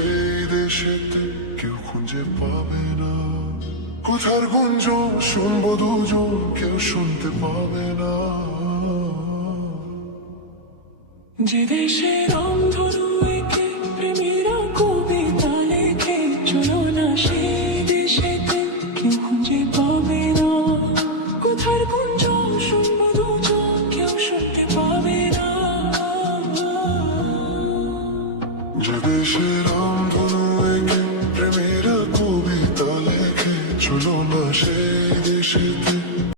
সেই দেশেতে কেউ খুঁজে পাবে না। কোথার গুঞ্জন শুনবো দুজন, কেউ শুনতে পাবে না। যে দেশে রংধনু এঁকে প্রেমীরা কবিতা লেখে, চলো না সেই দেশেতে কেউ খুঁজে পাবে না। কোথার গুঞ্জন শুনবো দুজন, কেউ শুনতে পাবে না। যে দেশে রামধনু এঁকে প্রেমেরা কবিতা লেখে, চলো না সেই দেশেতে